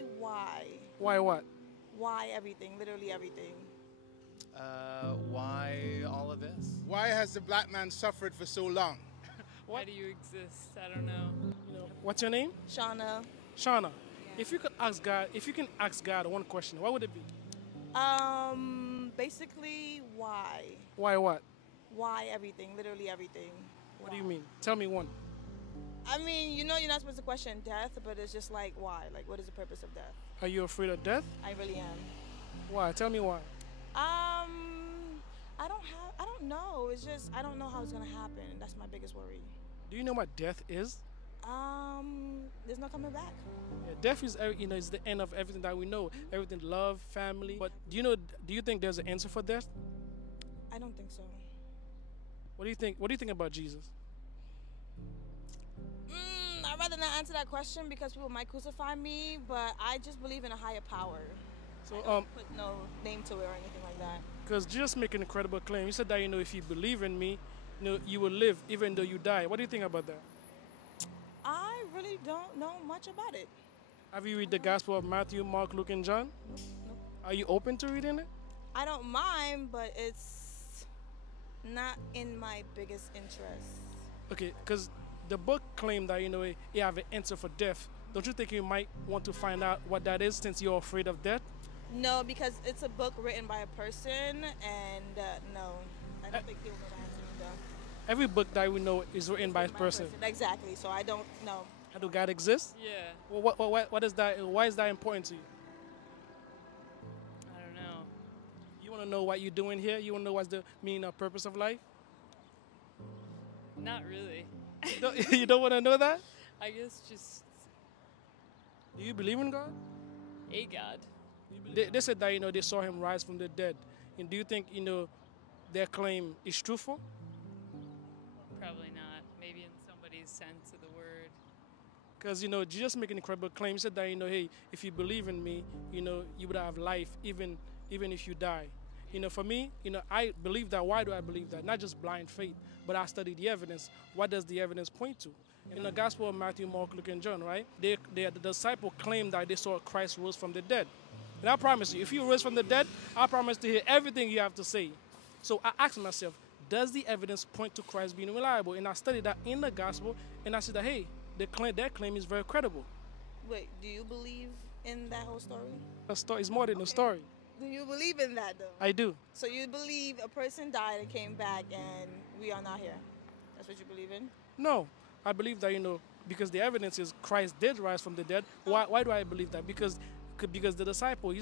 Why? Why what? Why everything? Literally everything. Why all of this? Why has the black man suffered for so long? Why do you exist? I don't know. What's your name? Shauna. Shauna. If you could ask God, if you can ask God one question, what would it be? Basically, why? Why what? Why everything? Literally everything. What do you mean? Tell me one. I mean, you know, you're not supposed to question death, but it's just like, why? Like, what is the purpose of death? Are you afraid of death? I really am. Why? Tell me why. I don't know. It's just, I don't know how it's gonna happen. That's my biggest worry. Do you know what death is? There's no coming back. Yeah, death is is the end of everything that we know. Everything, love, family. But do you think there's an answer for death? I don't think so. What do you think? What do you think about Jesus? I'd rather not answer that question because people might crucify me, but I just believe in a higher power. So I don't put no name to it or anything like that. because Jesus make an incredible claim. He said that if you believe in me, you will live even though you die. What do you think about that? I really don't know much about it. Have you read the Gospel of Matthew, Mark, Luke, and John? Nope. Are you open to reading it? I don't mind, but it's not in my biggest interest. Okay, because the book claimed that you have an answer for death. Don't you think you might want to find out what that is since you're afraid of death? No, because it's a book written by a person, and no, I don't think he'll know the answer either. Every book that we know is written by a person. Exactly, so I don't know. How do God exist? Yeah, Well, what is that? Why is that important to you? I don't know. You want to know what you're doing here? You want to know what's the meaning or purpose of life? Not really. You don't want to know that? I guess just Do you believe in God? a God. They said that they saw him rise from the dead. And do you think their claim is truthful? Probably not. Maybe in somebody's sense of the word. Because Jesus made an incredible claim. He said that hey, if you believe in me, you would have life even if you die. For me, I believe that. Why do I believe that? Not just blind faith, but I study the evidence. What does the evidence point to? In the Gospel of Matthew, Mark, Luke, and John, right? The disciple claimed that they saw Christ rose from the dead. And I promise you, if you rose from the dead, I promise to hear everything you have to say. So I asked myself, does the evidence point to Christ being reliable? And I studied that in the Gospel, and I said that, hey, their claim is very credible. Wait, do you believe in that whole story? The story is more than a story. Do you believe in that though? I do. So you believe a person died and came back and we are not here? That's what you believe in? No, I believe that because the evidence is Christ did rise from the dead. Why do I believe that? Because his disciple,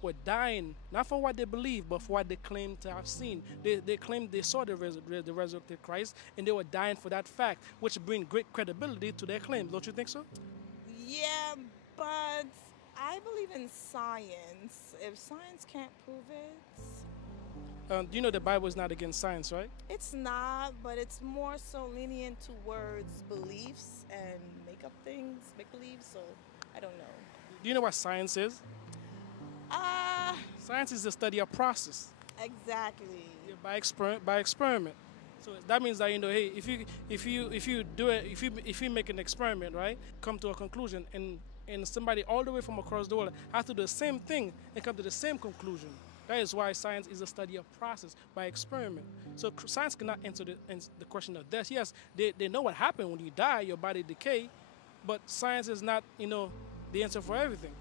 were dying not for what they believe, but for what they claimed to have seen. They claimed they saw the resurrected Christ, and they were dying for that fact, which brings great credibility to their claim. Don't you think so? Yeah, but I believe in science. If science can't prove it, The Bible is not against science, right? it's not, but it's more so lenient towards beliefs and make up things, make believe, so I don't know. Do you know what science is? Ah, Science is the study of process. exactly. Yeah, by experiment. So that means that hey, if you make an experiment, right, come to a conclusion, and somebody all the way from across the world has to do the same thing and come to the same conclusion. That is why science is a study of process by experiment. So science cannot answer the question of death. Yes, they know what happened when you die, your body decay, but science is not the answer for everything.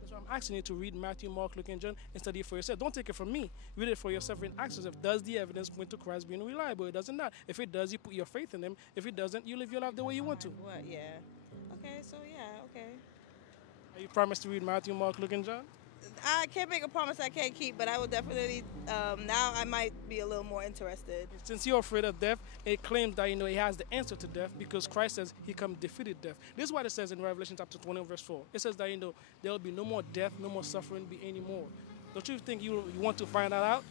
That's why I'm asking you to read Matthew, Mark, Luke, and John and study it for yourself. Don't take it from me. Read it for yourself and ask yourself, does the evidence point to Christ being reliable? It does not. If it does, you put your faith in him. If it doesn't, you live your life the way you want to. What? Yeah. Okay, so yeah, okay. Are you promised to read Matthew, Mark, Luke, and John? I can't make a promise I can't keep, but I will definitely, now I might be a little more interested. Since you're afraid of death, it claims that he has the answer to death because Christ says he come defeated death. This is what it says in Revelation chapter 20 verse 4. It says that there will be no more death, no more suffering be anymore. Don't you think you want to find that out?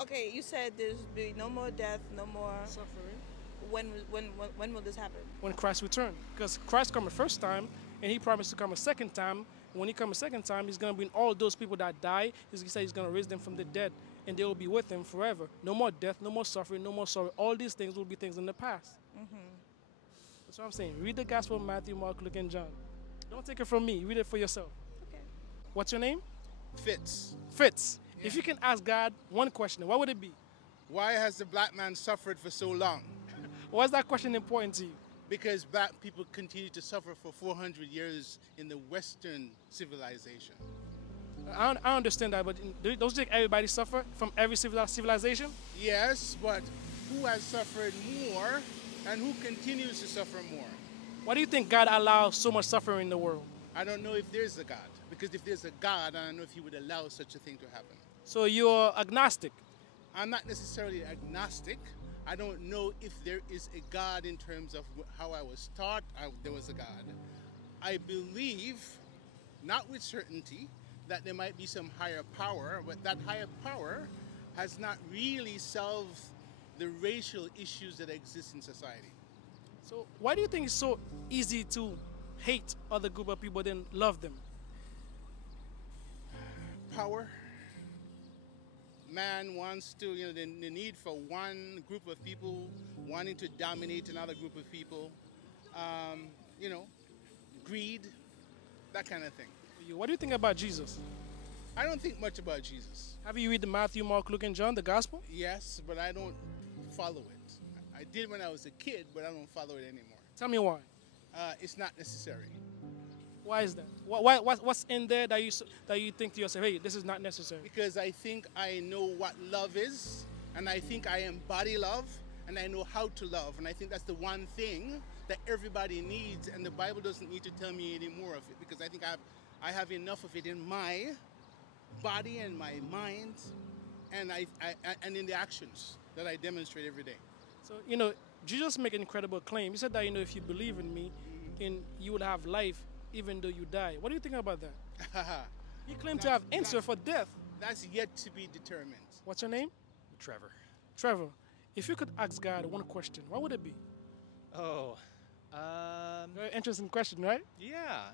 Okay, you said there's be no more death, no more Suffering. When will this happen? When Christ returns. Because Christ come the first time, and he promised to come a second time. When he comes a second time, he's going to bring all those people that die. He said he's going to raise them from the dead, and they will be with him forever. No more death, no more suffering, no more sorrow. All these things will be things in the past. That's what I'm saying. Read the Gospel of Matthew, Mark, Luke, and John. Don't take it from me. Read it for yourself. Okay. What's your name? Fitz. Fitz. Yeah. If you can ask God one question, what would it be? Why has the black man suffered for so long? Why is that question important to you? Because black people continue to suffer for 400 years in the Western civilization. I understand that, but don't you think everybody suffer from every civilization? Yes, but who has suffered more and who continues to suffer more? Why do you think God allows so much suffering in the world? I don't know if there's a God. Because if there's a God, I don't know if he would allow such a thing to happen. So you're agnostic. I'm not necessarily agnostic. I don't know if there is a God in terms of how I was taught there was a God. I believe, not with certainty, that there might be some higher power, but that higher power has not really solved the racial issues that exist in society. So why do you think it's so easy to hate other group of people than love them? Power. Man wants to, the need for one group of people wanting to dominate another group of people, greed, that kind of thing. What do you think about Jesus? I don't think much about Jesus. Have you read the Matthew, Mark, Luke, and John, the Gospel? Yes, but I don't follow it. I did when I was a kid, but I don't follow it anymore. Tell me why. It's not necessary. Why is that? What's in there that you think to yourself, hey, this is not necessary? Because I think I know what love is, and I think I embody love, and I know how to love, and I think that's the one thing that everybody needs, and the Bible doesn't need to tell me any more of it, because I think I have enough of it in my body and my mind, and and in the actions that I demonstrate every day. So Jesus made an incredible claim. He said that if you believe in me, then you will have life even though you die. What do you think about that? He claimed to have answer for death. That's yet to be determined. What's your name? Trevor. Trevor. If you could ask God one question, what would it be? Oh, Very interesting question, right? yeah.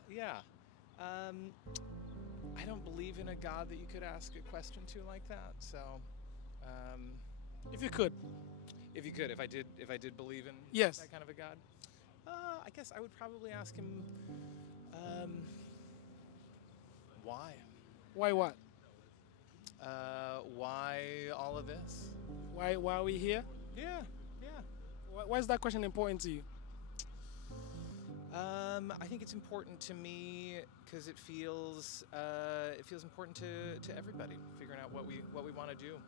I don't believe in a God that you could ask a question to like that. So, If you could. if I did believe in Yes. that kind of a God, I guess I would probably ask him, why? Why what? Why all of this? Why are we here? Yeah. Why is that question important to you? I think it's important to me because it feels important to everybody, figuring out what we want to do.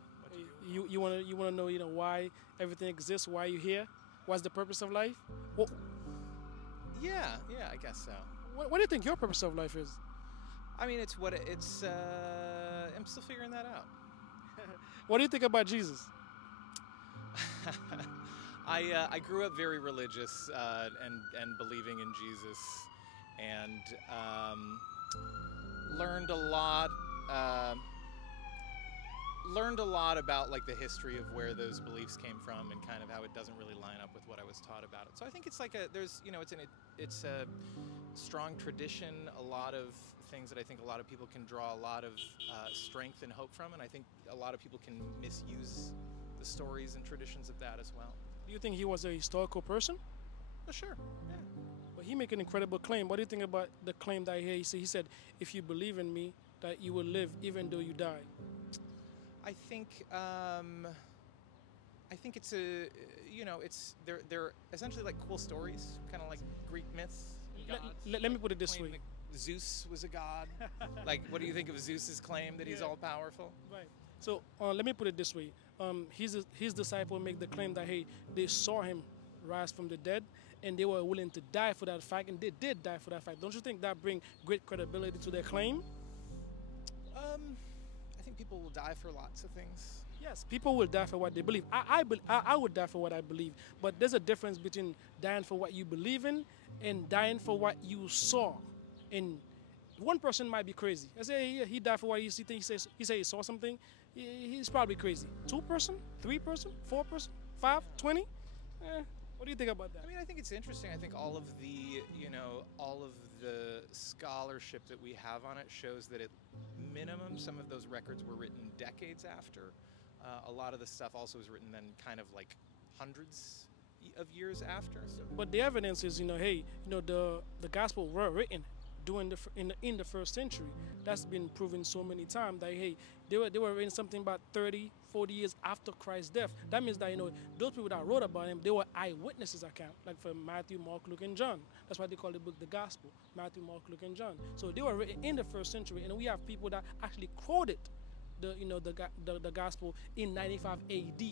You want to know why everything exists, why you're here, what's the purpose of life? Yeah, I guess so. What do you think your purpose of life is? I mean, it's I'm still figuring that out. What do you think about Jesus? I grew up very religious and believing in Jesus, and learned a lot about like the history of where those beliefs came from and kind of how it doesn't really line up with what I was taught about it. So I think it's like it's a strong tradition, a lot of things that I think a lot of people can draw a lot of strength and hope from, and I think a lot of people can misuse the stories and traditions of that as well. Do you think he was a historical person? Oh, sure. Yeah. But he made an incredible claim. What do you think about the claim that he said, if you believe in me, that you will live even though you die? I think it's they're essentially like cool stories, kind of like Greek myths. Let me put it this way. Zeus was a god. Like, what do you think of Zeus's claim that he's all powerful? Right. So let me put it this way. His disciple make the claim that, hey, they saw him rise from the dead, and they were willing to die for that fact, and they did die for that fact. Don't you think that brings great credibility to their claim? I think people will die for lots of things. Yes, people will die for what they believe. I would die for what I believe, but there's a difference between dying for what you believe in and dying for what you saw. And one person might be crazy. I say he died for what he thinks. He says he saw something. He's probably crazy. 2 person, 3 person, 4 person, 5, 20. What do you think about that? I mean, I think it's interesting. I think all of the scholarship that we have on it shows that at minimum some of those records were written decades after. A lot of the stuff also was written then kind of like hundreds of years after. But the evidence is, hey, the gospel were written during in the first century. That's been proven so many times that, hey, they were written something about 30, 40 years after Christ's death. That means that, those people that wrote about him, they were eyewitnesses account, like for Matthew, Mark, Luke, and John. That's why they call the book the gospel, Matthew, Mark, Luke, and John. So they were written in the first century, and we have people that actually quoted the gospel in 95 AD.